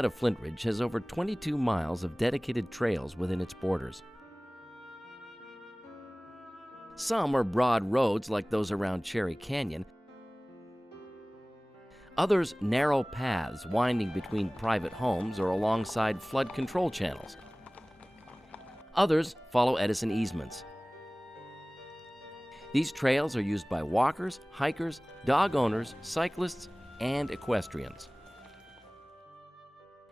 Canada Flintridge has over 22 miles of dedicated trails within its borders. Some are broad roads like those around Cherry Canyon. Others narrow paths winding between private homes or alongside flood control channels. Others follow Edison easements. These trails are used by walkers, hikers, dog owners, cyclists, and equestrians.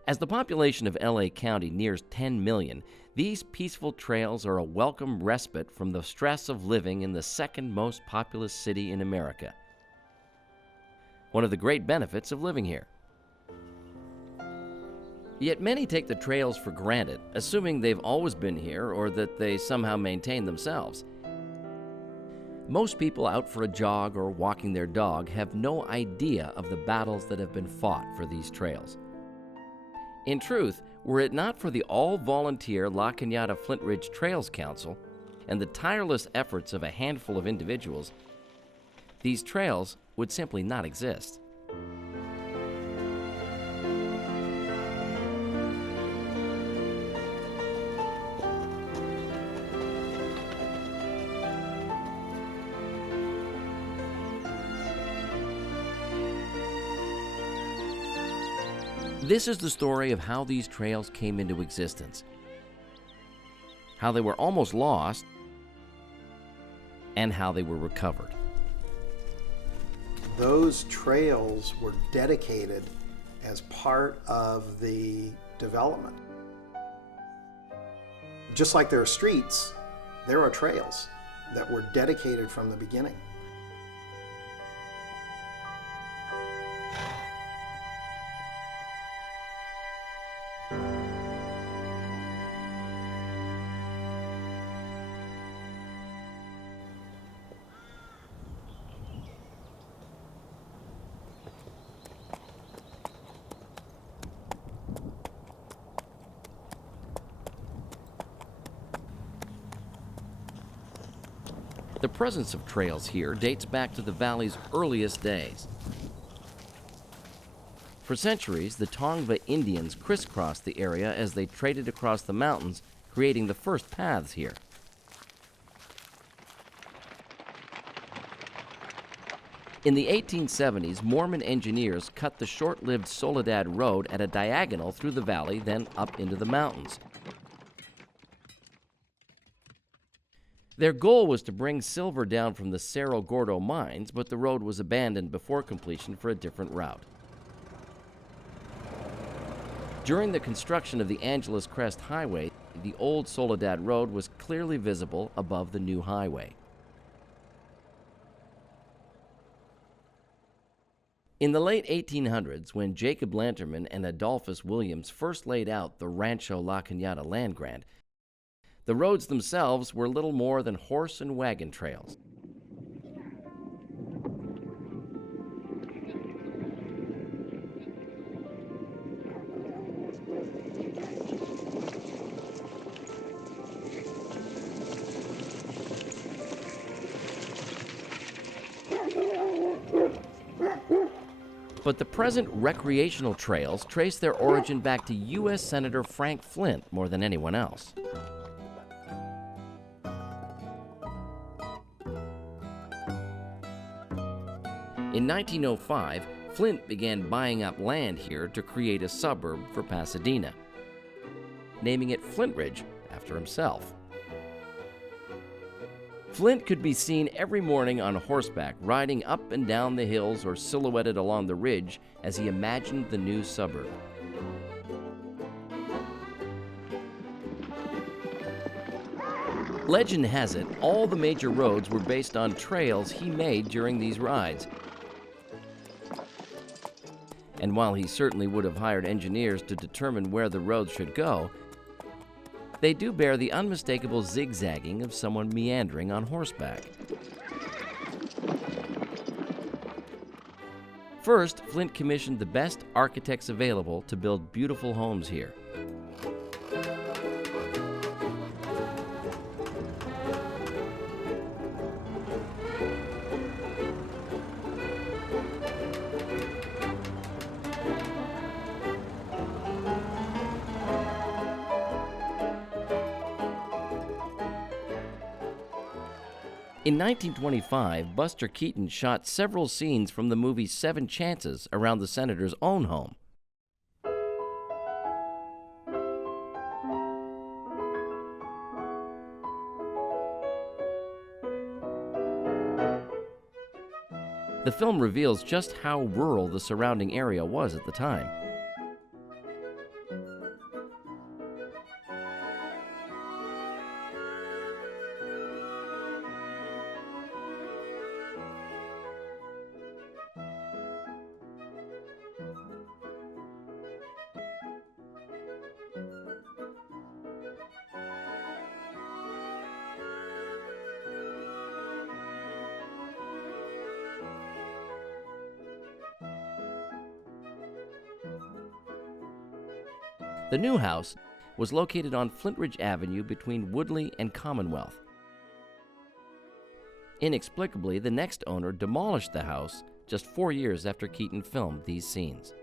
As the population of LA County nears 10 million, these peaceful trails are a welcome respite from the stress of living in the second most populous city in America. One of the great benefits of living here. Yet many take the trails for granted, assuming they've always been here or that they somehow maintain themselves. Most people out for a jog or walking their dog have no idea of the battles that have been fought for these trails. In truth, were it not for the all-volunteer Canada Flintridge Trails Council and the tireless efforts of a handful of individuals, these trails would simply not exist. This is the story of how these trails came into existence, how they were almost lost, and how they were recovered. Those trails were dedicated as part of the development. Just like there are streets, there are trails that were dedicated from the beginning. The presence of trails here dates back to the valley's earliest days. For centuries, the Tongva Indians crisscrossed the area as they traded across the mountains, creating the first paths here. In the 1870s, Mormon engineers cut the short-lived Soledad Road at a diagonal through the valley, then up into the mountains. Their goal was to bring silver down from the Cerro Gordo mines, but the road was abandoned before completion for a different route. During the construction of the Angeles Crest Highway, the old Soledad Road was clearly visible above the new highway. In the late 1800s, when Jacob Lanterman and Adolphus Williams first laid out the Rancho La Cañada land grant, the roads themselves were little more than horse and wagon trails. But the present recreational trails trace their origin back to U.S. Senator Frank Flint more than anyone else. In 1905, Flint began buying up land here to create a suburb for Pasadena, naming it Flintridge after himself. Flint could be seen every morning on horseback, riding up and down the hills or silhouetted along the ridge as he imagined the new suburb. Legend has it, all the major roads were based on trails he made during these rides. And while he certainly would have hired engineers to determine where the roads should go, they do bear the unmistakable zigzagging of someone meandering on horseback. First, Flint commissioned the best architects available to build beautiful homes here. In 1925, Buster Keaton shot several scenes from the movie 7 Chances around the senator's own home. The film reveals just how rural the surrounding area was at the time. The new house was located on Flintridge Avenue between Woodley and Commonwealth. Inexplicably, the next owner demolished the house just 4 years after Keaton filmed these scenes.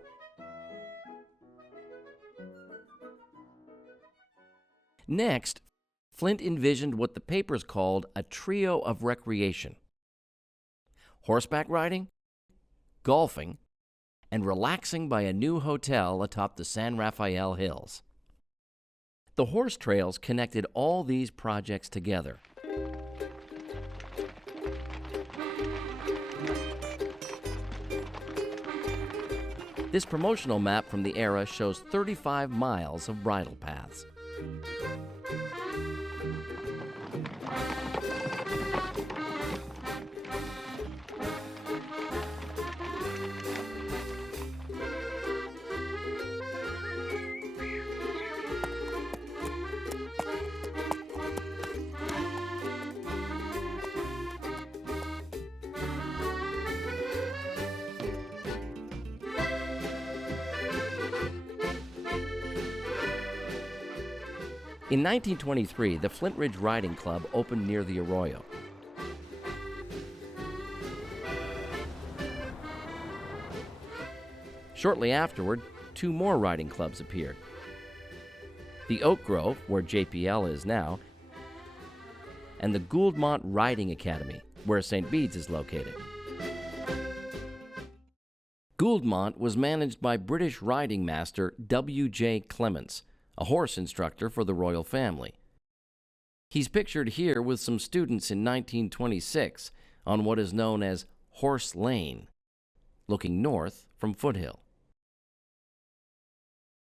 Next, Flint envisioned what the papers called a trio of recreation: horseback riding, golfing, and relaxing by a new hotel atop the San Rafael Hills. The horse trails connected all these projects together. This promotional map from the era shows 35 miles of bridle paths. In 1923, the Flintridge Riding Club opened near the arroyo. Shortly afterward, 2 more riding clubs appeared: the Oak Grove, where JPL is now, and the Gouldmont Riding Academy, where St. Bede's is located. Gouldmont was managed by British riding master W.J. Clements, a horse instructor for the royal family. He's pictured here with some students in 1926 on what is known as Horse Lane, looking north from Foothill.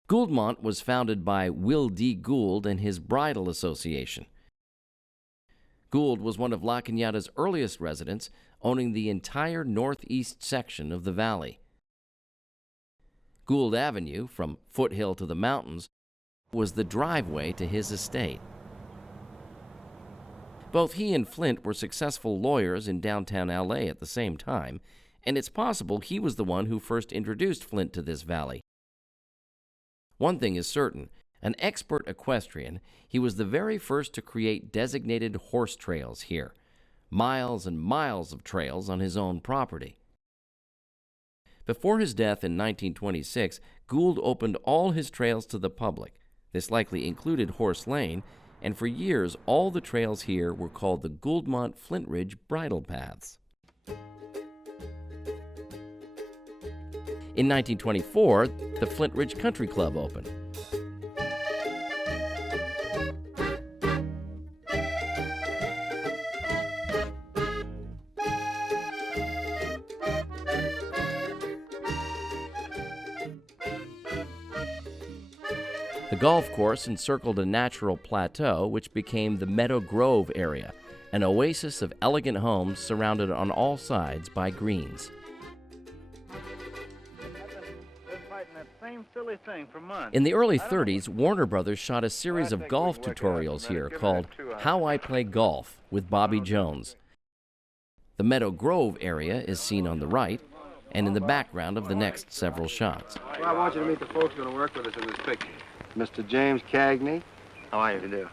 Gouldmont was founded by Will D. Gould and his Bridle Association. Gould was one of La Cañada's earliest residents, owning the entire northeast section of the valley. Gould Avenue, from Foothill to the mountains, was the driveway to his estate. Both he and Flint were successful lawyers in downtown LA at the same time, and it's possible he was the one who first introduced Flint to this valley. One thing is certain: an expert equestrian, he was the very first to create designated horse trails here, miles and miles of trails on his own property. Before his death in 1926, Gould opened all his trails to the public. This likely included Horse Lane, and for years all the trails here were called the Gouldmont Flintridge Bridle Paths. In 1924, the Flintridge Country Club opened. The golf course encircled a natural plateau which became the Meadow Grove area, an oasis of elegant homes surrounded on all sides by greens. In the early 30s, Warner Brothers shot a series of golf tutorials here called How I Play Golf with Bobby Jones. The Meadow Grove area is seen on the right and in the background of the next several shots. Well, I want you to meet the folks who are going to work with us in this picture. Mr. James Cagney. How are you? Do?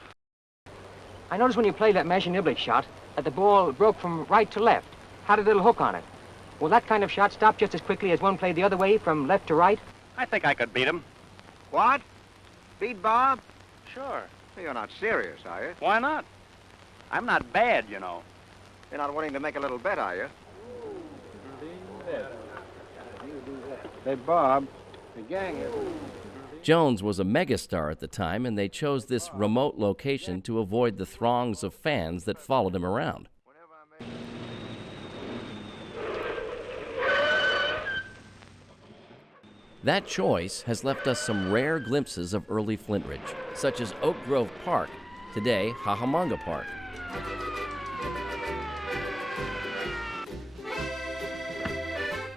I noticed when you played that mash and niblick shot that the ball broke from right to left, had a little hook on it. Will that kind of shot stop just as quickly as one played the other way from left to right? I think I could beat him. What? Beat Bob? Sure. Well, you're not serious, are you? Why not? I'm not bad, you know. You're not willing to make a little bet, are you? Say, Bob, the gang is... Jones was a megastar at the time, and they chose this remote location to avoid the throngs of fans that followed him around. That choice has left us some rare glimpses of early Flintridge, such as Oak Grove Park, today Hahamonga Park.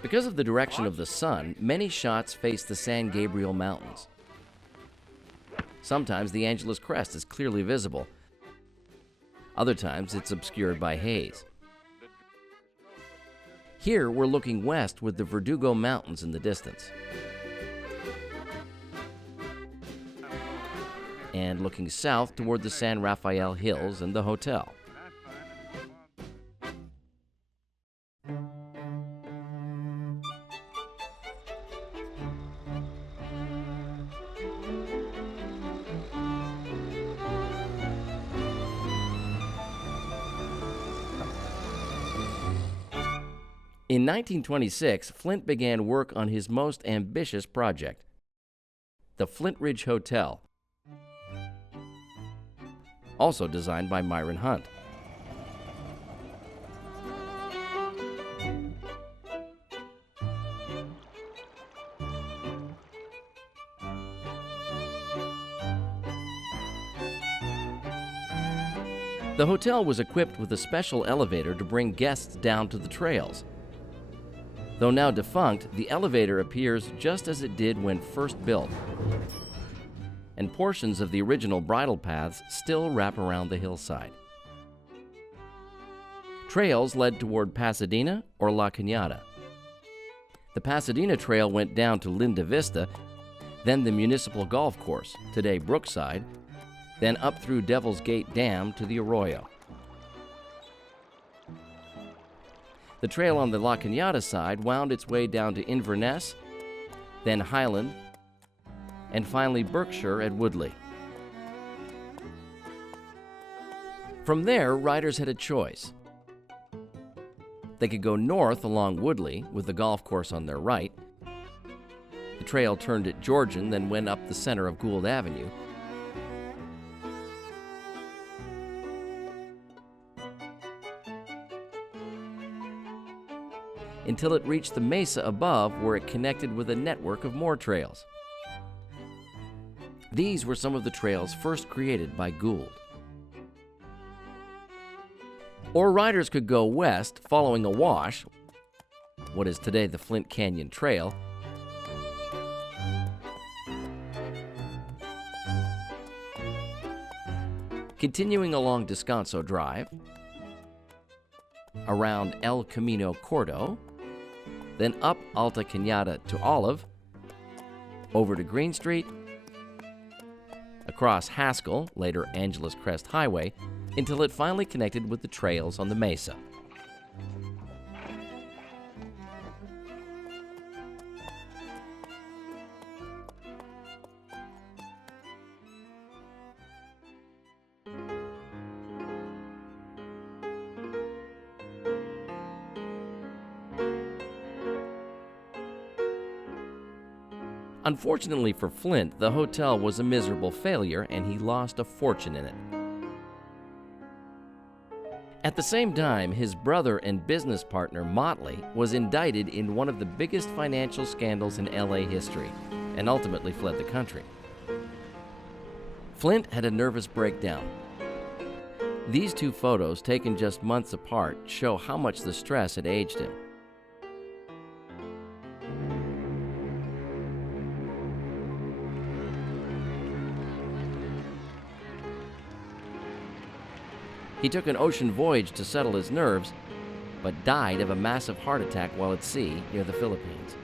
Because of the direction of the sun, many shots face the San Gabriel Mountains. Sometimes the Angeles crest is clearly visible. Other times it's obscured by haze. Here we're looking west with the Verdugo Mountains in the distance. And looking south toward the San Rafael Hills and the hotel. In 1926, Flint began work on his most ambitious project, the Flintridge Hotel, also designed by Myron Hunt. The hotel was equipped with a special elevator to bring guests down to the trails. Though now defunct, the elevator appears just as it did when first built, and portions of the original bridle paths still wrap around the hillside. Trails led toward Pasadena or La Cañada. The Pasadena Trail went down to Linda Vista, then the Municipal Golf Course, today Brookside, then up through Devil's Gate Dam to the Arroyo. The trail on the La Cañada side wound its way down to Inverness, then Highland, and finally Berkshire at Woodley. From there, riders had a choice. They could go north along Woodley with the golf course on their right. The trail turned at Georgian, then went up the center of Gould Avenue. Until it reached the mesa above, where it connected with a network of more trails. These were some of the trails first created by Gould. Or riders could go west, following a wash, what is today the Flint Canyon Trail, continuing along Descanso Drive, around El Camino Cordo, then up Alta Cañada to Olive, over to Green Street, across Haskell, later Angeles Crest Highway, until it finally connected with the trails on the mesa. Unfortunately for Flint, the hotel was a miserable failure and he lost a fortune in it. At the same time, his brother and business partner, Motley, was indicted in one of the biggest financial scandals in LA history and ultimately fled the country. Flint had a nervous breakdown. These two photos, taken just months apart, show how much the stress had aged him. He took an ocean voyage to settle his nerves, but died of a massive heart attack while at sea near the Philippines.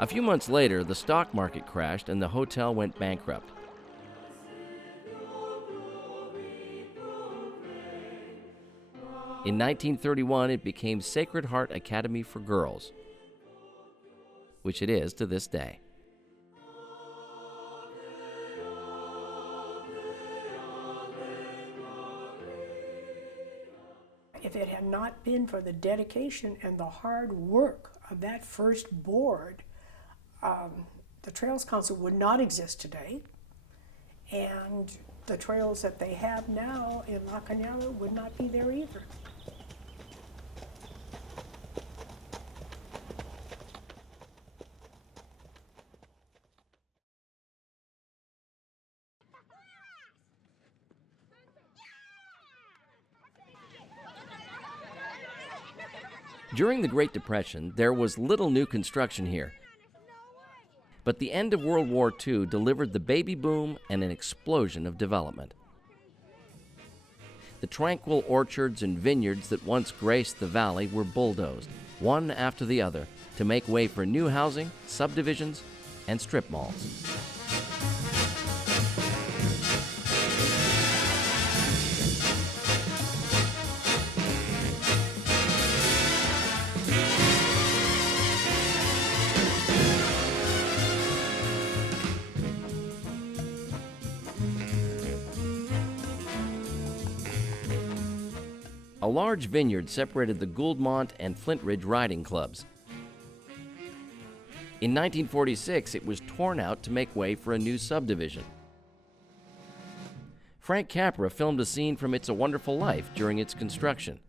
A few months later, the stock market crashed and the hotel went bankrupt. In 1931, it became Sacred Heart Academy for Girls, which it is to this day. If it had not been for the dedication and the hard work of that first board, the Trails Council would not exist today, and the trails that they have now in La Cañada would not be there either. During the Great Depression, there was little new construction here. But the end of World War II delivered the baby boom and an explosion of development. The tranquil orchards and vineyards that once graced the valley were bulldozed, one after the other, to make way for new housing, subdivisions, and strip malls. A large vineyard separated the Gouldmont and Flintridge riding clubs. In 1946, it was torn out to make way for a new subdivision. Frank Capra filmed a scene from It's a Wonderful Life during its construction.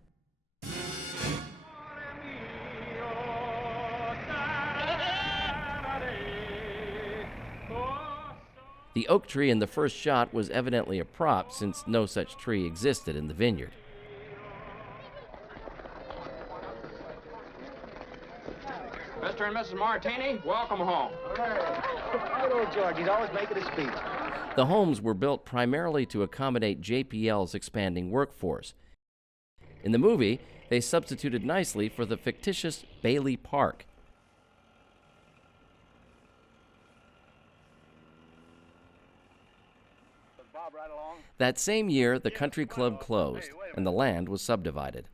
The oak tree in the first shot was evidently a prop, since no such tree existed in the vineyard. Mr. and Mrs. Martini, welcome home. Good old George, he's always making a speech. The homes were built primarily to accommodate JPL's expanding workforce. In the movie, they substituted nicely for the fictitious Bailey Park. Right along. That same year, the country club closed, and the land was subdivided.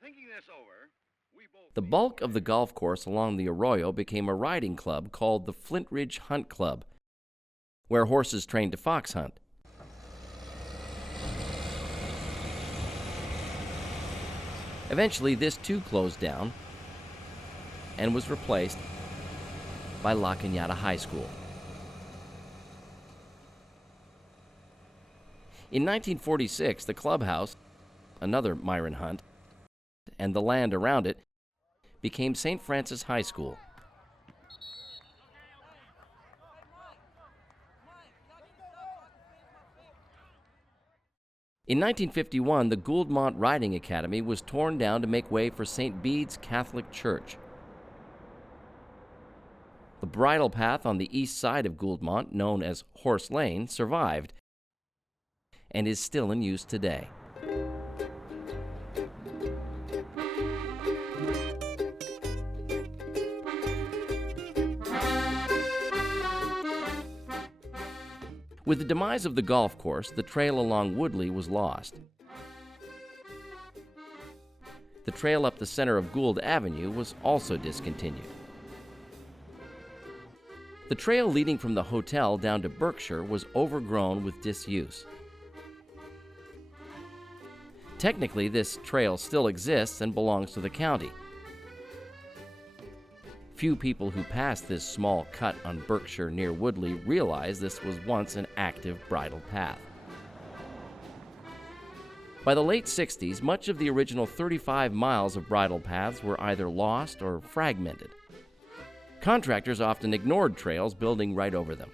Thinking this over, we both... The bulk of the golf course along the arroyo became a riding club called the Flintridge Hunt Club, where horses trained to fox hunt. Eventually, this too closed down and was replaced by La Cañada High School. In 1946, the clubhouse, another Myron Hunt, and the land around it became St. Francis High School. In 1951, the Gouldmont Riding Academy was torn down to make way for St. Bede's Catholic Church. The bridle path on the east side of Gouldmont, known as Horse Lane, survived and is still in use today. With the demise of the golf course, the trail along Woodley was lost. The trail up the center of Gould Avenue was also discontinued. The trail leading from the hotel down to Berkshire was overgrown with disuse. Technically, this trail still exists and belongs to the county. Few people who pass this small cut on Berkshire near Woodley realize this was once an active bridle path. By the late 60s, much of the original 35 miles of bridle paths were either lost or fragmented. Contractors often ignored trails, building right over them.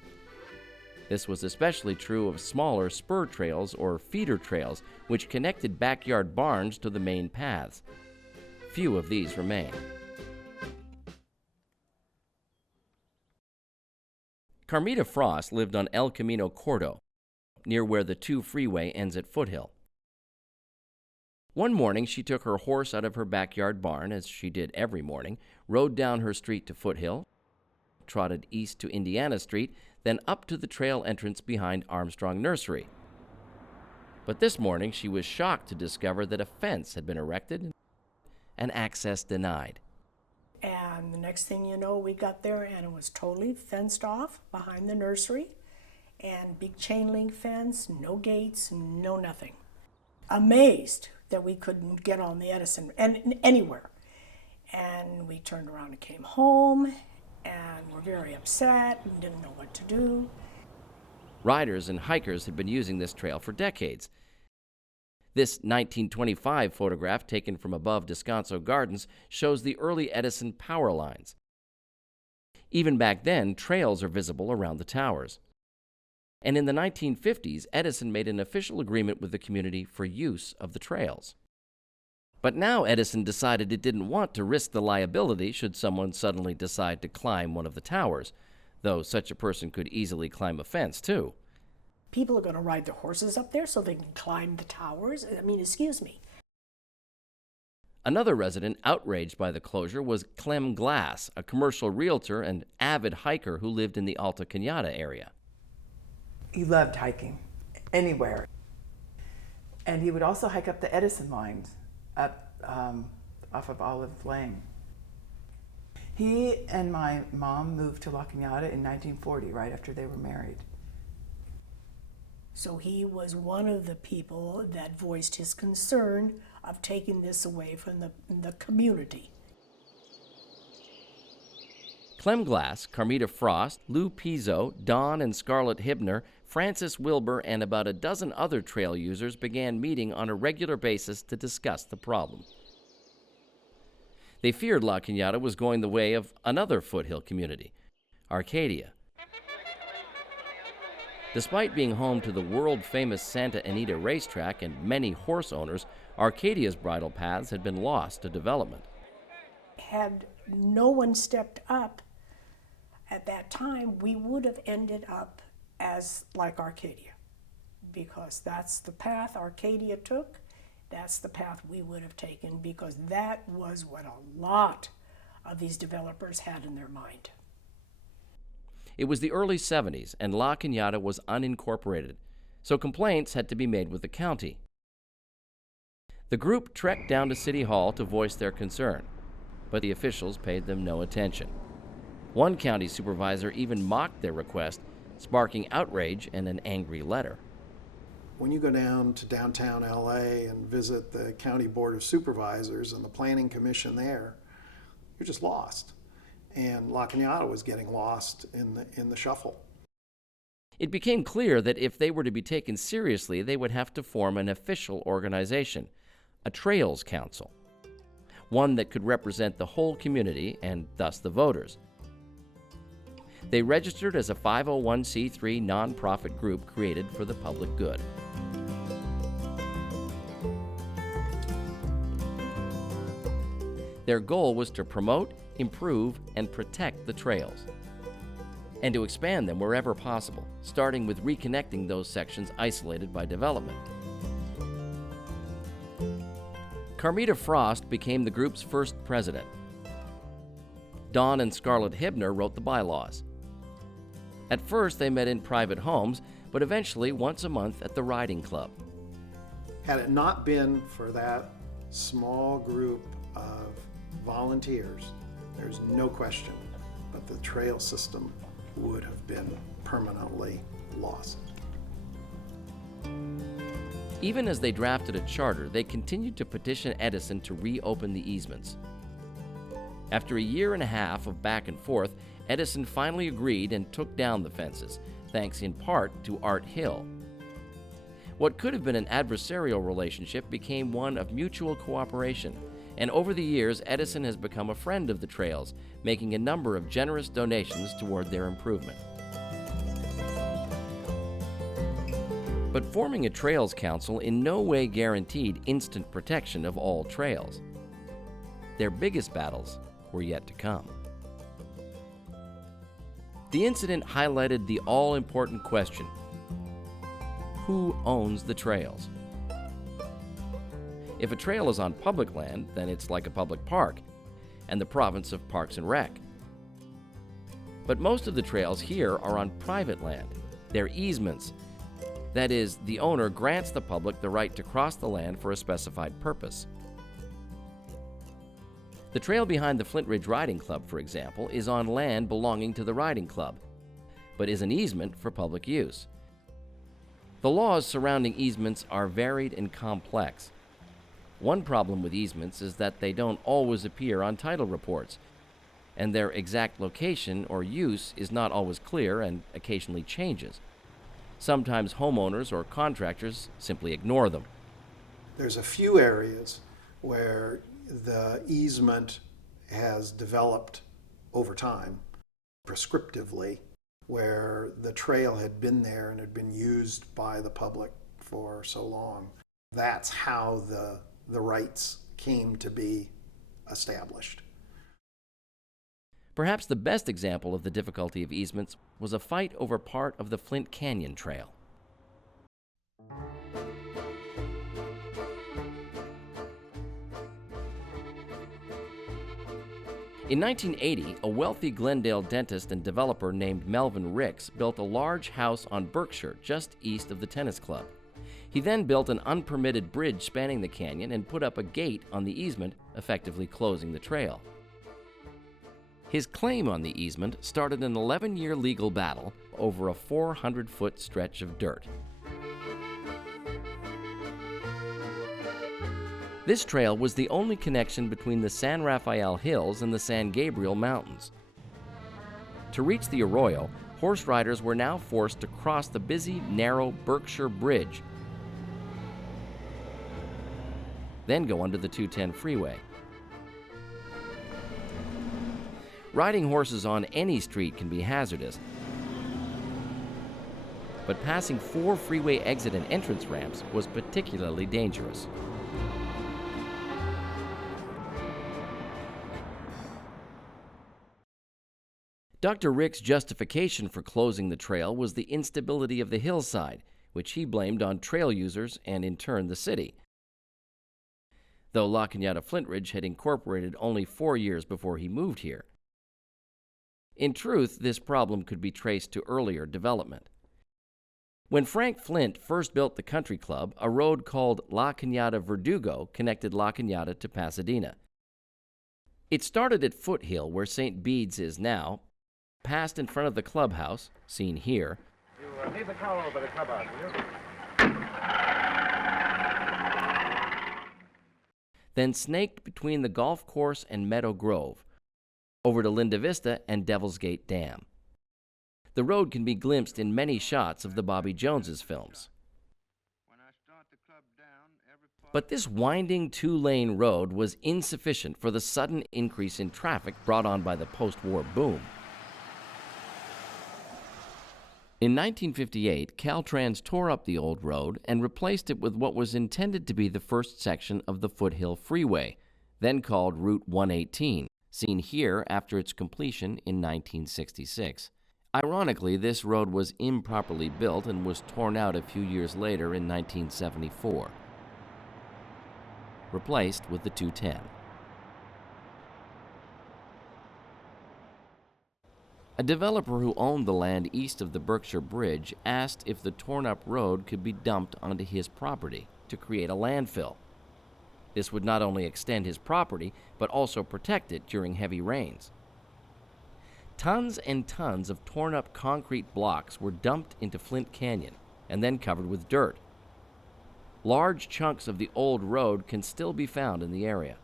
This was especially true of smaller spur trails or feeder trails, which connected backyard barns to the main paths. Few of these remain. Carmita Frost lived on El Camino Corto, near where the 2 freeway ends at Foothill. One morning, she took her horse out of her backyard barn, as she did every morning, rode down her street to Foothill, trotted east to Indiana Street, then up to the trail entrance behind Armstrong Nursery. But this morning, she was shocked to discover that a fence had been erected and access denied. And the next thing you know, we got there and it was totally fenced off behind the nursery, and big chain link fence, no gates, no nothing. Amazed that we couldn't get on the Edison and anywhere. And we turned around and came home, and were very upset and didn't know what to do. Riders and hikers had been using this trail for decades. This 1925 photograph taken from above Descanso Gardens shows the early Edison power lines. Even back then, trails are visible around the towers. And in the 1950s, Edison made an official agreement with the community for use of the trails. But now Edison decided it didn't want to risk the liability should someone suddenly decide to climb one of the towers, though such a person could easily climb a fence, too. People are going to ride their horses up there so they can climb the towers? I mean, excuse me. Another resident outraged by the closure was Clem Glass, a commercial realtor and avid hiker who lived in the Alta Cañada area. He loved hiking anywhere. And he would also hike up the Edison lines up off of Olive Lane. He and my mom moved to La Cañada in 1940, right after they were married. So he was one of the people that voiced his concern of taking this away from the community. Clem Glass, Carmita Frost, Lou Pizzo, Don and Scarlett Hibner, Francis Wilbur, and about a dozen other trail users began meeting on a regular basis to discuss the problem. They feared La Cañada was going the way of another foothill community, Arcadia. Despite being home to the world-famous Santa Anita racetrack and many horse owners, Arcadia's bridle paths had been lost to development. Had no one stepped up at that time, we would have ended up as like Arcadia, because that's the path Arcadia took. That's the path we would have taken, because that was what a lot of these developers had in their mind. It was the early 70s, and La Cañada was unincorporated, so complaints had to be made with the county. The group trekked down to City Hall to voice their concern, but the officials paid them no attention. One county supervisor even mocked their request, sparking outrage and an angry letter. When you go down to downtown LA and visit the County Board of Supervisors and the Planning Commission there, you're just lost. And La Cañada was getting lost in the shuffle. It became clear that if they were to be taken seriously, they would have to form an official organization, a Trails Council, one that could represent the whole community and thus the voters. They registered as a 501c3 nonprofit group created for the public good. Their goal was to promote, improve, and protect the trails, and to expand them wherever possible, starting with reconnecting those sections isolated by development. Carmita Frost became the group's first president. Don and Scarlett Hibner wrote the bylaws. At first, they met in private homes, but eventually once a month at the riding club. Had it not been for that small group of volunteers, there's no question that the trail system would have been permanently lost. Even as they drafted a charter, they continued to petition Edison to reopen the easements. After a year and a half of back and forth, Edison finally agreed and took down the fences, thanks in part to Art Hill. What could have been an adversarial relationship became one of mutual cooperation, and over the years, Edison has become a friend of the trails, making a number of generous donations toward their improvement. But forming a Trails Council in no way guaranteed instant protection of all trails. Their biggest battles were yet to come. The incident highlighted the all-important question: who owns the trails? If a trail is on public land, then it's like a public park and the province of Parks and Rec. But most of the trails here are on private land. They're easements. That is, the owner grants the public the right to cross the land for a specified purpose. The trail behind the Flintridge Riding Club, for example, is on land belonging to the riding club, but is an easement for public use. The laws surrounding easements are varied and complex. One problem with easements is that they don't always appear on title reports, and their exact location or use is not always clear and occasionally changes. Sometimes homeowners or contractors simply ignore them. There's a few areas where the easement has developed over time, prescriptively, where the trail had been there and had been used by the public for so long. That's how the rights came to be established. Perhaps the best example of the difficulty of easements was a fight over part of the Flint Canyon Trail. In 1980, a wealthy Glendale dentist and developer named Melvin Ricks built a large house on Berkshire just east of the tennis club. He then built an unpermitted bridge spanning the canyon and put up a gate on the easement, effectively closing the trail. His claim on the easement started an 11-year legal battle over a 400-foot stretch of dirt. This trail was the only connection between the San Rafael Hills and the San Gabriel Mountains. To reach the arroyo, horse riders were now forced to cross the busy, narrow Berkshire Bridge, then go under the 210 freeway. Riding horses on any street can be hazardous, but passing 4 freeway exit and entrance ramps was particularly dangerous. Dr. Rick's justification for closing the trail was the instability of the hillside, which he blamed on trail users and in turn the city. Though La Canada Flintridge had incorporated only 4 years before he moved here. In truth, this problem could be traced to earlier development. When Frank Flint first built the country club, a road called La Cañada Verdugo connected La Cañada to Pasadena. It started at Foothill, where St. Bede's is now, passed in front of the clubhouse, seen here. You leave the car over by the clubhouse, will you? Then snaked between the golf course and Meadow Grove, over to Linda Vista and Devil's Gate Dam. The road can be glimpsed in many shots of the Bobby Jones's films. But this winding 2-lane road was insufficient for the sudden increase in traffic brought on by the post-war boom. In 1958, Caltrans tore up the old road and replaced it with what was intended to be the first section of the Foothill Freeway, then called Route 118, seen here after its completion in 1966. Ironically, this road was improperly built and was torn out a few years later in 1974, replaced with the 210. A developer who owned the land east of the Berkshire Bridge asked if the torn-up road could be dumped onto his property to create a landfill. This would not only extend his property, but also protect it during heavy rains. Tons and tons of torn-up concrete blocks were dumped into Flint Canyon and then covered with dirt. Large chunks of the old road can still be found in the area.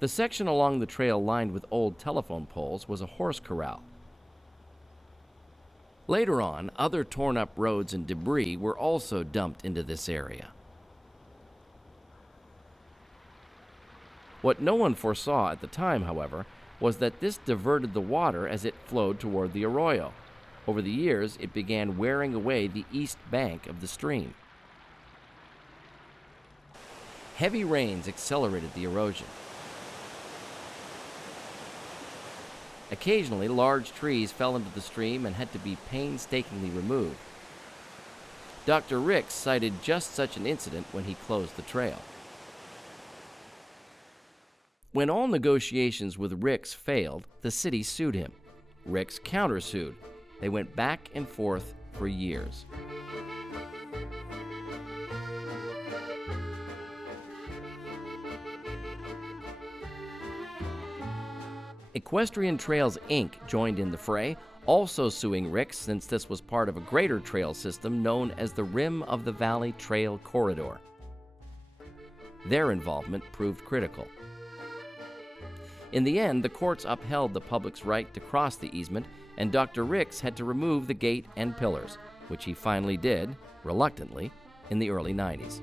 The section along the trail lined with old telephone poles was a horse corral. Later on, other torn-up roads and debris were also dumped into this area. What no one foresaw at the time, however, was that this diverted the water as it flowed toward the arroyo. Over the years, it began wearing away the east bank of the stream. Heavy rains accelerated the erosion. Occasionally, large trees fell into the stream and had to be painstakingly removed. Dr. Ricks cited just such an incident when he closed the trail. When all negotiations with Ricks failed, the city sued him. Ricks countersued. They went back and forth for years. Equestrian Trails, Inc. joined in the fray, also suing Ricks since this was part of a greater trail system known as the Rim of the Valley Trail Corridor. Their involvement proved critical. In the end, the courts upheld the public's right to cross the easement, and Dr. Ricks had to remove the gate and pillars, which he finally did, reluctantly, in the early 90s.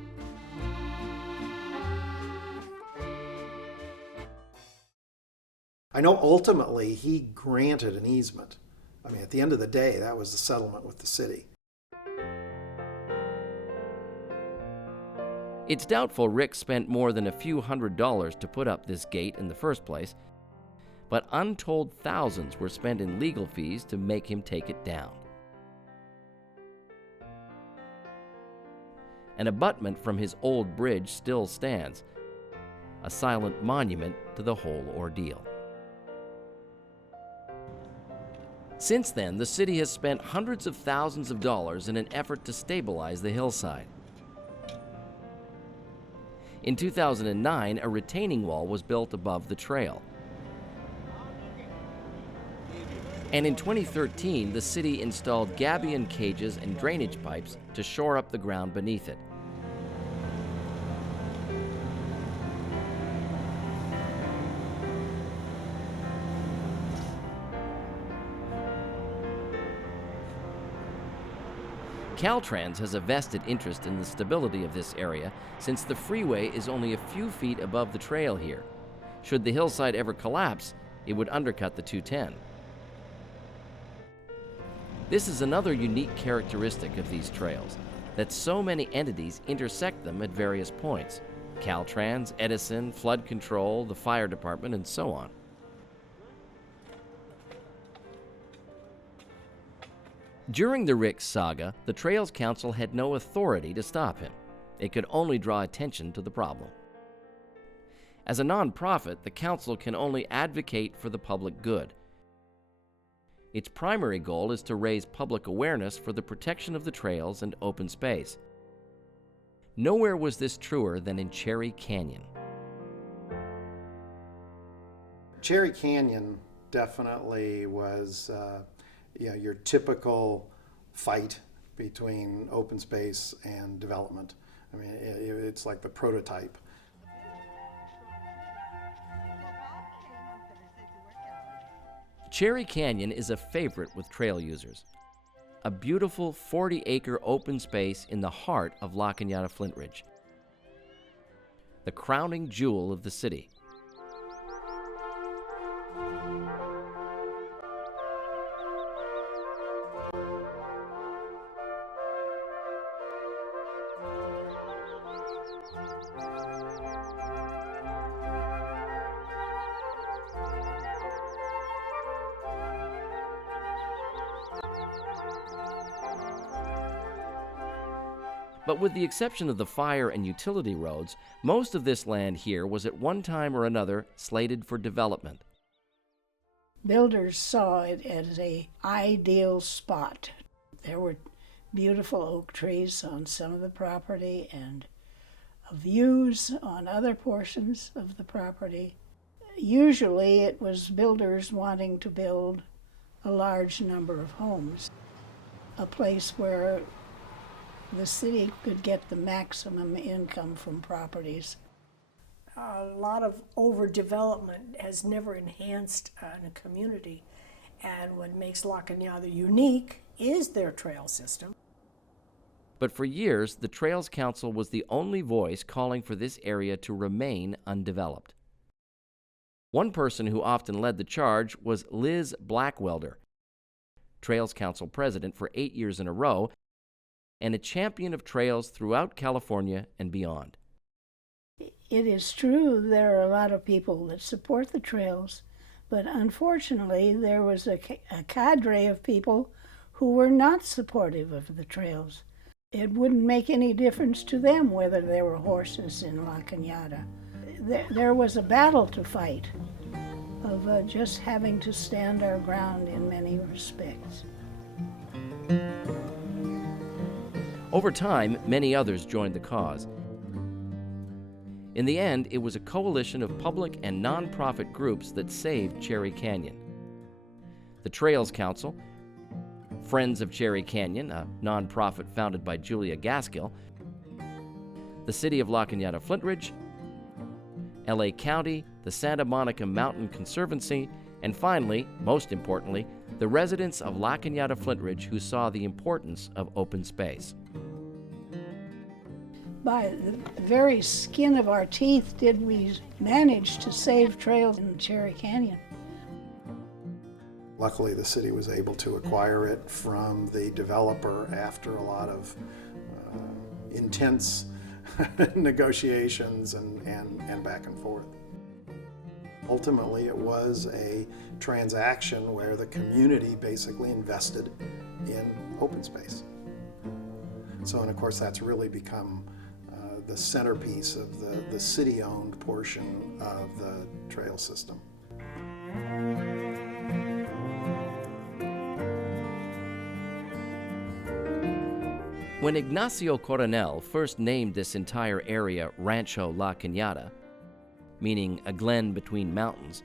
I know ultimately he granted an easement. I mean, at the end of the day, that was the settlement with the city. It's doubtful Ricks spent more than a few $100s to put up this gate in the first place, but untold thousands were spent in legal fees to make him take it down. An abutment from his old bridge still stands, a silent monument to the whole ordeal. Since then, the city has spent hundreds of thousands of dollars in an effort to stabilize the hillside. In 2009, a retaining wall was built above the trail. And in 2013, the city installed gabion cages and drainage pipes to shore up the ground beneath it. Caltrans has a vested interest in the stability of this area since the freeway is only a few feet above the trail here. Should the hillside ever collapse, it would undercut the 210. This is another unique characteristic of these trails, that so many entities intersect them at various points. Caltrans, Edison, flood control, the fire department, and so on. During the Ricks saga, the Trails Council had no authority to stop him. It could only draw attention to the problem. As a nonprofit, the council can only advocate for the public good. Its primary goal is to raise public awareness for the protection of the trails and open space. Nowhere was this truer than in Cherry Canyon. Cherry Canyon definitely was your typical fight between open space and development. I mean, it's like the prototype. Cherry Canyon is a favorite with trail users. A beautiful 40-acre open space in the heart of Canada Flintridge. The crowning jewel of the city. But with the exception of the fire and utility roads, most of this land here was at one time or another slated for development. Builders saw it as an ideal spot. There were beautiful oak trees on some of the property and views on other portions of the property. Usually it was builders wanting to build a large number of homes, a place where the city could get the maximum income from properties. A lot of overdevelopment has never enhanced a community, And what makes La Cañada unique is their trail system. But for years, the Trails Council was the only voice calling for this area to remain undeveloped. One person who often led the charge was Liz Blackwelder, Trails Council president for 8 years in a row, and a champion of trails throughout California and beyond. It is true there are a lot of people that support the trails, but unfortunately there was a cadre of people who were not supportive of the trails. It wouldn't make any difference to them whether there were horses in La Cañada. There was a battle to fight of just having to stand our ground in many respects. Over time, many others joined the cause. In the end, it was a coalition of public and nonprofit groups that saved Cherry Canyon. The Trails Council, Friends of Cherry Canyon, a nonprofit founded by Julia Gaskill, the City of La Cañada Flintridge, LA County, the Santa Monica Mountain Conservancy, and finally, most importantly, the residents of La Cañada Flintridge who saw the importance of open space. By the very skin of our teeth did we manage to save trails in Cherry Canyon. Luckily, the city was able to acquire it from the developer after a lot of intense negotiations and back and forth. Ultimately, it was a transaction where the community basically invested in open space. So, and of course, that's really become the centerpiece of the city-owned portion of the trail system. When Ignacio Coronel first named this entire area Rancho La Cañada, meaning a glen between mountains,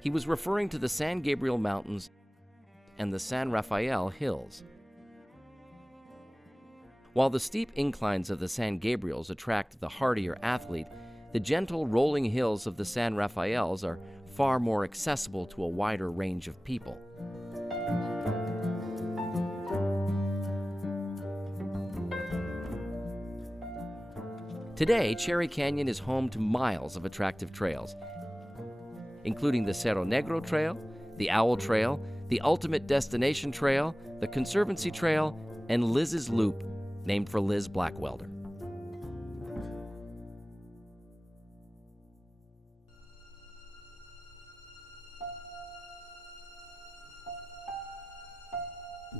he was referring to the San Gabriel Mountains and the San Rafael Hills. While the steep inclines of the San Gabriels attract the hardier athlete, the gentle rolling hills of the San Rafaels are far more accessible to a wider range of people. Today, Cherry Canyon is home to miles of attractive trails, including the Cerro Negro Trail, the Owl Trail, the Ultimate Destination Trail, the Conservancy Trail, and Liz's Loop, named for Liz Blackwelder.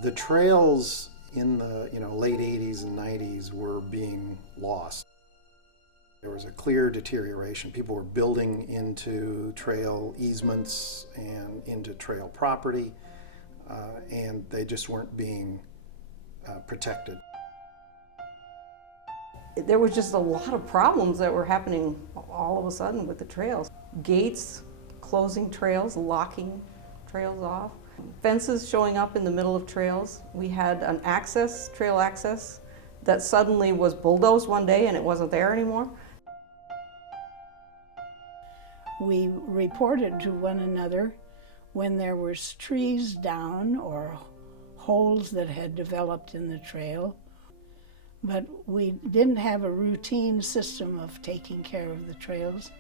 The trails in the late 80s and 90s were being lost. There was a clear deterioration. People were building into trail easements and into trail property, and they just weren't being protected. There was just a lot of problems that were happening all of a sudden with the trails. Gates closing trails, locking trails off, fences showing up in the middle of trails. We had an trail access, that suddenly was bulldozed one day and it wasn't there anymore. We reported to one another when there were trees down or holes that had developed in the trail, but we didn't have a routine system of taking care of the trails.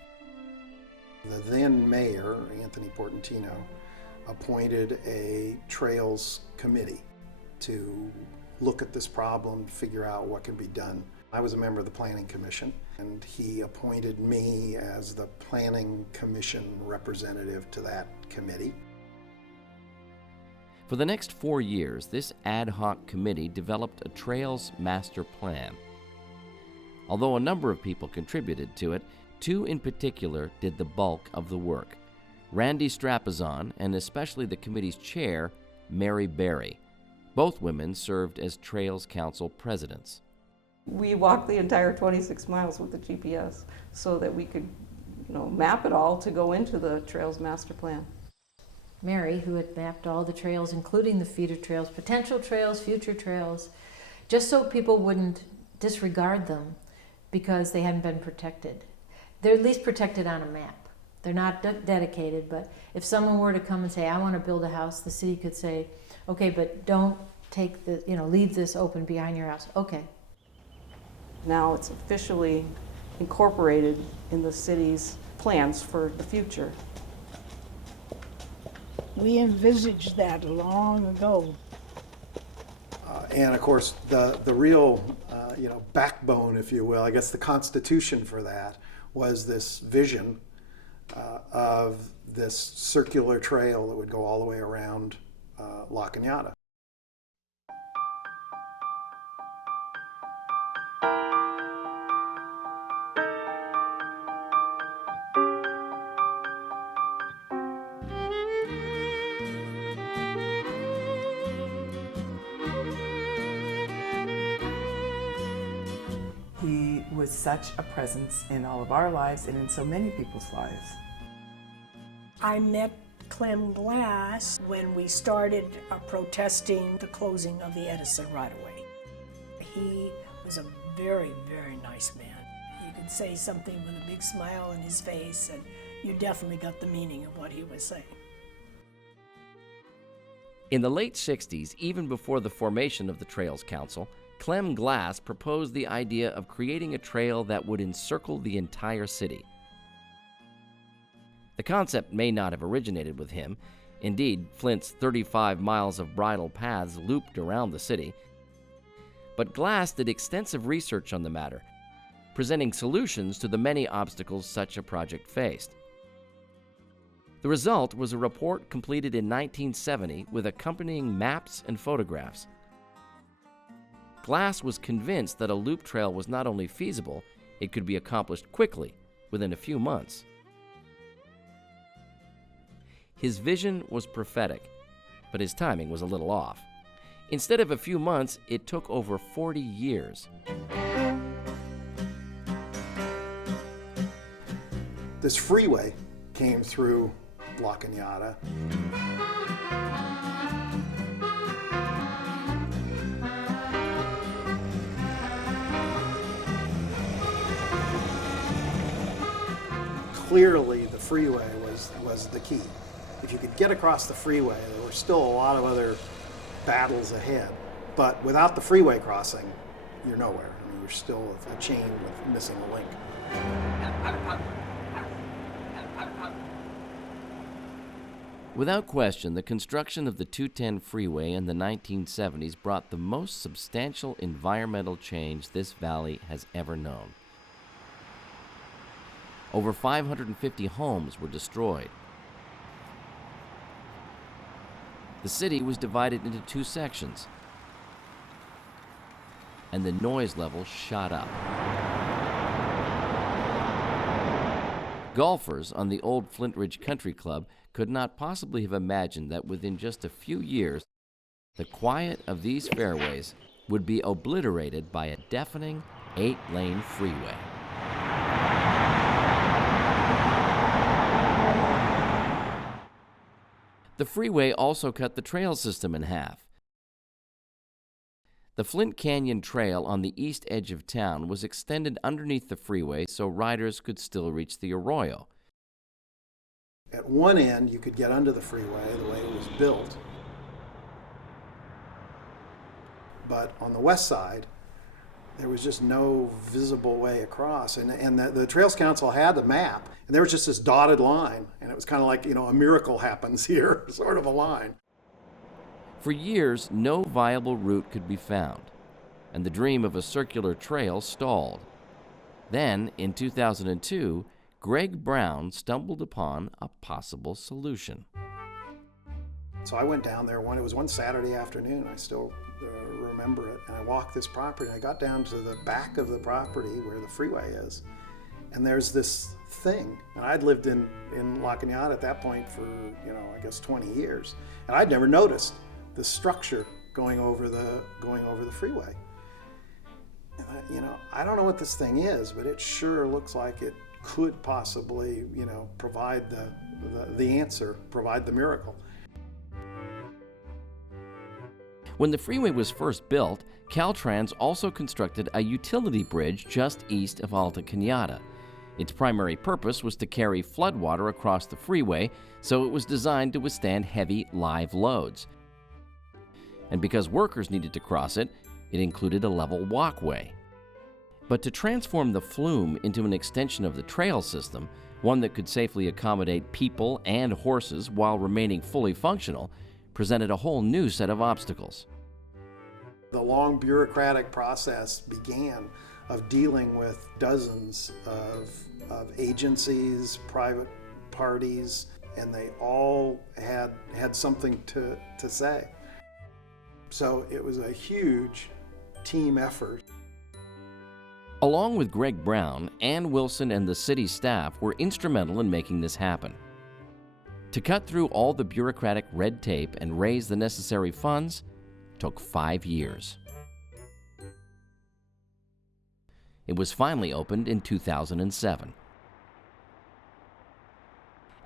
The then mayor, Anthony Portantino, appointed a trails committee to look at this problem, figure out what can be done. I was a member of the Planning Commission, and he appointed me as the Planning Commission representative to that committee. For the next 4 years, this ad hoc committee developed a Trails Master Plan. Although a number of people contributed to it, two in particular did the bulk of the work: Randy Strapazon and especially the committee's chair, Mary Berry. Both women served as Trails Council presidents. We walked the entire 26 miles with the GPS so that we could, map it all to go into the Trails Master Plan. Mary, who had mapped all the trails, including the feeder trails, potential trails, future trails, just so people wouldn't disregard them because they hadn't been protected. They're at least protected on a map. They're not dedicated, but if someone were to come and say, I want to build a house, the city could say, okay, but don't take the, leave this open behind your house. Okay. Now it's officially incorporated in the city's plans for the future. We envisaged that long ago. And of course, the real backbone, if you will, I guess the constitution for that was this vision of this circular trail that would go all the way around La Cañada. He was such a presence in all of our lives and in so many people's lives. I met Clem Glass when we started protesting the closing of the Edison right away. He was a very, very nice man. You could say something with a big smile on his face, and you definitely got the meaning of what he was saying. In the late 60s, even before the formation of the Trails Council, Clem Glass proposed the idea of creating a trail that would encircle the entire city. The concept may not have originated with him. Indeed, Flint's 35 miles of bridle paths looped around the city. But Glass did extensive research on the matter, presenting solutions to the many obstacles such a project faced. The result was a report completed in 1970 with accompanying maps and photographs. Glass was convinced that a loop trail was not only feasible, it could be accomplished quickly, within a few months. His vision was prophetic, but his timing was a little off. Instead of a few months, it took over 40 years. This freeway came through La Cañada. Clearly, the freeway was the key. If you could get across the freeway, there were still a lot of other battles ahead. But without the freeway crossing, you're nowhere. I mean, you're still a chain with missing a link. Without question, the construction of the 210 freeway in the 1970s brought the most substantial environmental change this valley has ever known. Over 550 homes were destroyed. The city was divided into two sections, and the noise level shot up. Golfers on the old Flintridge Country Club could not possibly have imagined that within just a few years, the quiet of these fairways would be obliterated by a deafening 8-lane freeway. The freeway also cut the trail system in half. The Flint Canyon Trail on the east edge of town was extended underneath the freeway so riders could still reach the arroyo. At one end, you could get under the freeway the way it was built. But on the west side, there was just no visible way across. And the Trails Council had the map, and there was just this dotted line. And it was kind of like, a miracle happens here, sort of a line. For years, no viable route could be found, and the dream of a circular trail stalled. Then, in 2002, Greg Brown stumbled upon a possible solution. So I went down there it was one Saturday afternoon, I still remember it, and I walked this property, and I got down to the back of the property where the freeway is, and there's this thing, and I'd lived in La Cañada at that point for, I guess 20 years, and I'd never noticed the structure going over the freeway. And I don't know what this thing is, but it sure looks like it could possibly, provide the answer, provide the miracle. When the freeway was first built, Caltrans also constructed a utility bridge just east of Alta Cañada. Its primary purpose was to carry floodwater across the freeway, so it was designed to withstand heavy live loads. And because workers needed to cross it, it included a level walkway. But to transform the flume into an extension of the trail system, one that could safely accommodate people and horses while remaining fully functional, presented a whole new set of obstacles. The long bureaucratic process began of dealing with dozens of agencies, private parties, and they all had something to say. So it was a huge team effort. Along with Greg Brown, Ann Wilson and the city staff were instrumental in making this happen. To cut through all the bureaucratic red tape and raise the necessary funds took 5 years. It was finally opened in 2007.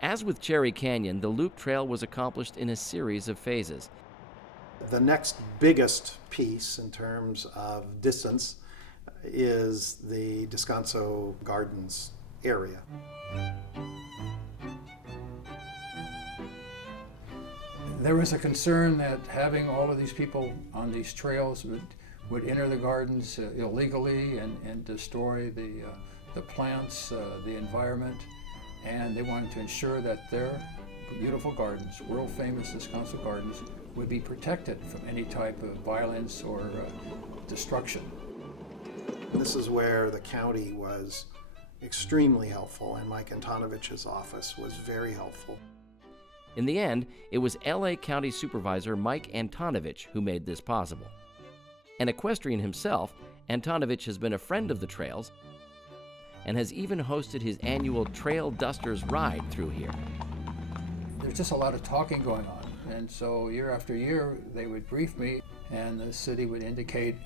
As with Cherry Canyon, the Loop Trail was accomplished in a series of phases. The next biggest piece in terms of distance is the Descanso Gardens area. There was a concern that having all of these people on these trails would enter the gardens illegally and destroy the plants, the environment, and they wanted to ensure that their beautiful gardens, world famous Descanso Gardens, would be protected from any type of violence or destruction. This is where the county was extremely helpful, and Mike Antonovich's office was very helpful. In the end, it was LA County Supervisor Mike Antonovich who made this possible. An equestrian himself, Antonovich has been a friend of the trails and has even hosted his annual Trail Dusters ride through here. There's just a lot of talking going on, and so year after year they would brief me, and the city would indicate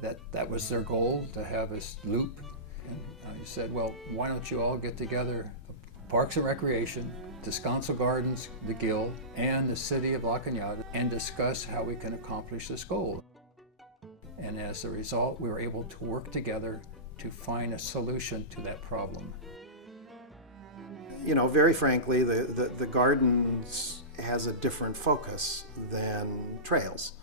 that that was their goal, to have a loop. And I said, well, why don't you all get together, Parks and Recreation, Descanso Gardens, the Guild, and the city of La Cañada, and discuss how we can accomplish this goal. And as a result, we were able to work together to find a solution to that problem. You know, very frankly, the gardens has a different focus than trails.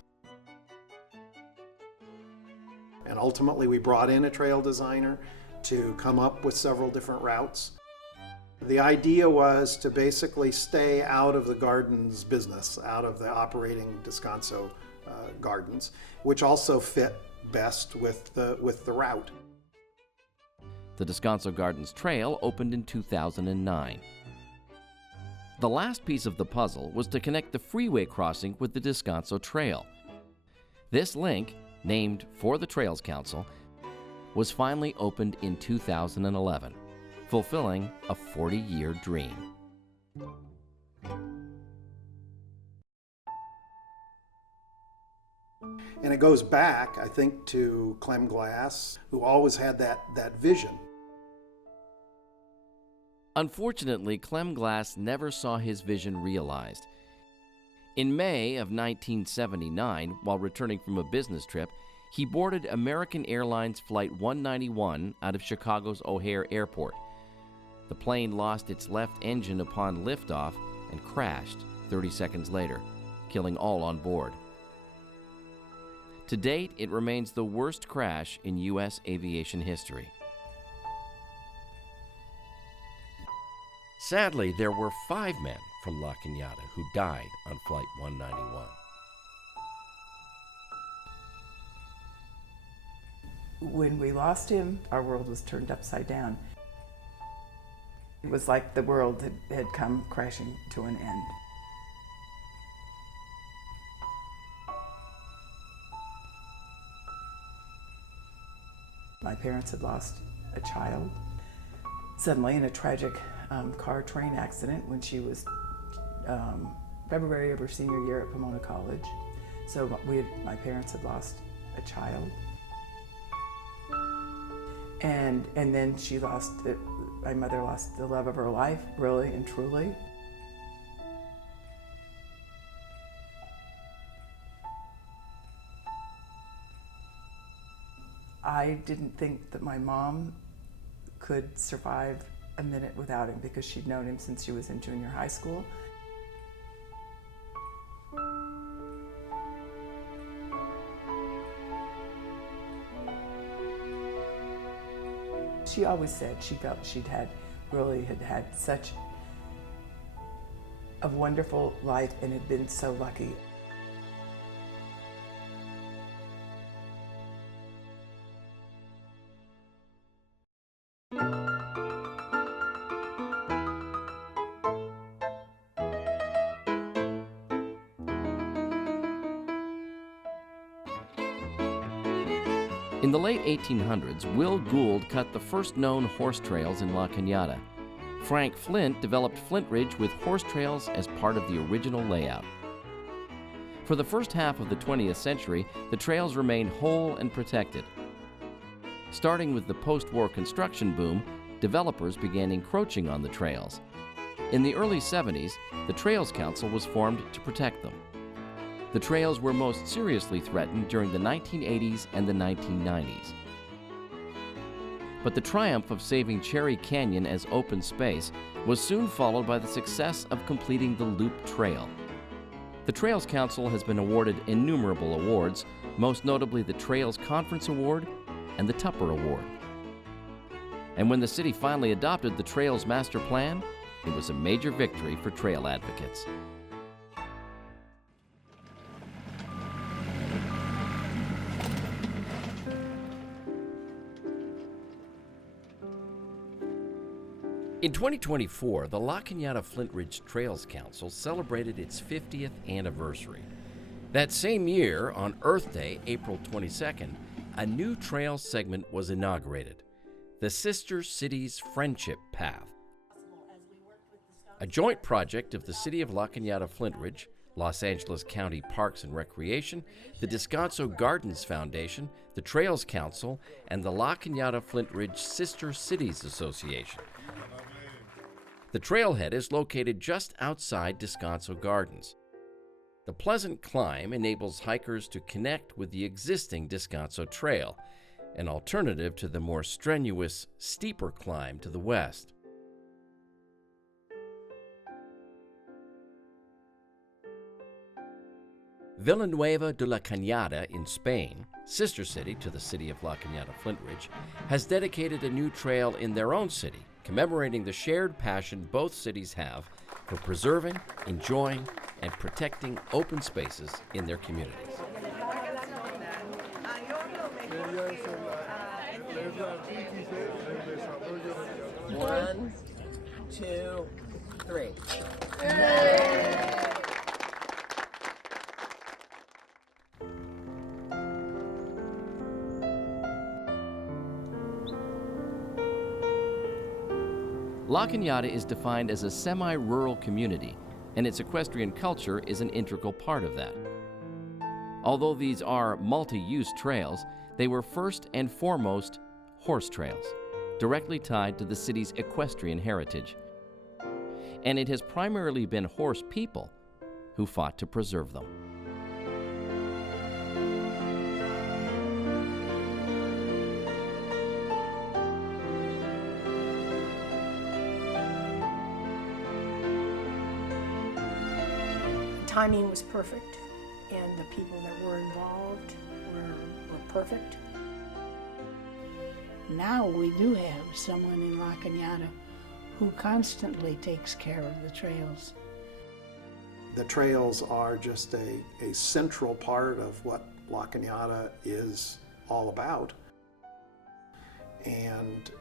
And ultimately, we brought in a trail designer to come up with several different routes. The idea was to basically stay out of the gardens business, out of the operating Descanso gardens, which also fit best with the route. The Descanso Gardens Trail opened in 2009. The last piece of the puzzle was to connect the freeway crossing with the Descanso Trail. This link, named for the Trails Council, was finally opened in 2011, fulfilling a 40-year dream. And it goes back, I think, to Clem Glass, who always had that vision. Unfortunately, Clem Glass never saw his vision realized. In May of 1979, while returning from a business trip, he boarded American Airlines Flight 191 out of Chicago's O'Hare Airport. The plane lost its left engine upon liftoff and crashed 30 seconds later, killing all on board. To date, it remains the worst crash in U.S. aviation history. Sadly, there were 5 men from La Cañada who died on Flight 191. When we lost him, our world was turned upside down. It was like the world had come crashing to an end. My parents had lost a child suddenly in a tragic car-train accident when she was February of her senior year at Pomona College. So my parents had lost a child. And then she lost, my mother lost the love of her life, really and truly. I didn't think that my mom could survive a minute without him because she'd known him since she was in junior high school. She always said she felt she'd had such a wonderful life and had been so lucky. In the late 1800s, Will Gould cut the first known horse trails in La Cañada. Frank Flint developed Flintridge with horse trails as part of the original layout. For the first half of the 20th century, the trails remained whole and protected. Starting with the post-war construction boom, developers began encroaching on the trails. In the early 70s, the Trails Council was formed to protect them. The trails were most seriously threatened during the 1980s and the 1990s. But the triumph of saving Cherry Canyon as open space was soon followed by the success of completing the Loop Trail. The Trails Council has been awarded innumerable awards, most notably the Trails Conference Award and the Tupper Award. And when the city finally adopted the Trails Master Plan, it was a major victory for trail advocates. In 2024, the La Cañada Flintridge Trails Council celebrated its 50th anniversary. That same year, on Earth Day, April 22nd, a new trail segment was inaugurated, the Sister Cities Friendship Path. A joint project of the City of La Cañada Flintridge, Los Angeles County Parks and Recreation, the Descanso Gardens Foundation, the Trails Council, and the La Cañada Flintridge Sister Cities Association. The trailhead is located just outside Descanso Gardens. The pleasant climb enables hikers to connect with the existing Descanso Trail, an alternative to the more strenuous, steeper climb to the west. Villanueva de la Cañada in Spain, sister city to the city of La Cañada Flintridge, has dedicated a new trail in their own city, commemorating the shared passion both cities have for preserving, enjoying, and protecting open spaces in their communities. 1, 2, 3. La Cañada is defined as a semi-rural community, and its equestrian culture is an integral part of that. Although these are multi-use trails, they were first and foremost horse trails, directly tied to the city's equestrian heritage. And it has primarily been horse people who fought to preserve them. Timing was perfect, and the people that were involved were perfect. Now we do have someone in La Cañada who constantly takes care of the trails. The trails are just a central part of what La Cañada is all about and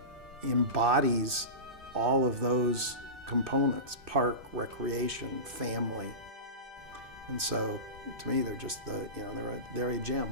embodies all of those components: park, recreation, family. And so, to me, they're just they're a gem.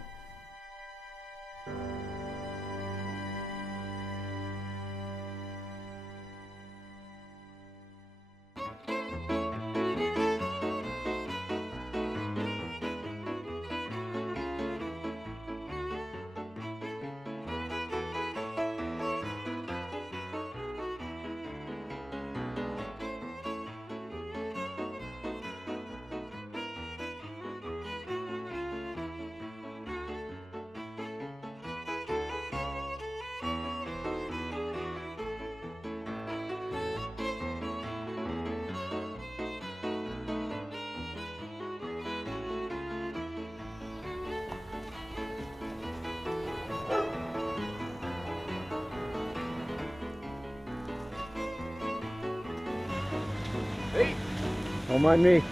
Don't mind me.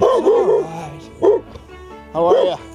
All right. How are you?